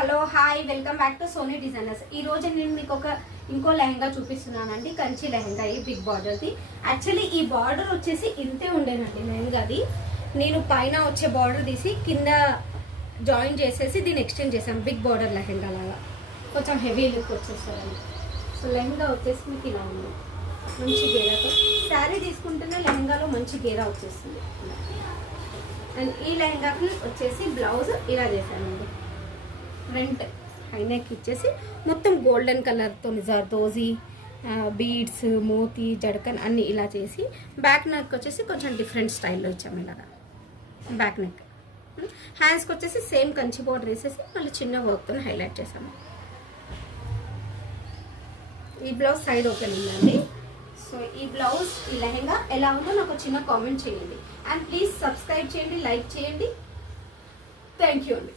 Hello hi welcome back to Soni designers. ఈ రోజు నేను మీకు ఇంకో లెహంగా చూపిస్తున్నానండి. కంచి లెహంగా, ఈ బిగ్ బార్డర్ది. యాక్చువల్లీ ఈ బార్డర్ వచ్చేసి ఇంతే ఉండేనండి లెహంగాది. నేను పైన వచ్చే బార్డర్ తీసి కింద జాయిన్ చేసేసి దీన్ని ఎక్స్టెండ్ చేశాను. బిగ్ బార్డర్ లెహంగా లాగా కొంచెం హెవీ లుక్ వచ్చేస్తుందండి. సో లెహంగా వచ్చేసి మీకు ఇలా ఉంది, మంచి గేరాతో. శారీ తీసుకుంటేనే లెహంగాలో మంచి గేరా వచ్చేస్తుంది. అండ్ ఈ లెహంగాకి వచ్చేసి బ్లౌజ్ ఇలా చేశానండి. ఫ్రంట్ హై నెక్ ఇచ్చేసి మొత్తం గోల్డెన్ కలర్తో జర్దోజీ బీడ్స్, మోతీ, జడకన్ అన్నీ ఇలా చేసి, బ్యాక్ నెక్ వచ్చేసి కొంచెం డిఫరెంట్ స్టైల్లో ఇచ్చాము. ఇలాగా బ్యాక్ నెక్. హ్యాండ్స్కి వచ్చేసి సేమ్ కంచి బోర్డర్ వేసేసి మళ్ళీ చిన్న వర్క్తో హైలైట్ చేసాము. ఈ బ్లౌజ్ సైడ్ ఓపెన్ ఉందండి. సో ఈ బ్లౌజ్, ఈ లెహంగా ఎలా ఉందో నాకు చిన్న కామెంట్ చేయండి. అండ్ ప్లీజ్ సబ్స్క్రైబ్ చేయండి, లైక్ చేయండి. థ్యాంక్ యూ అండి.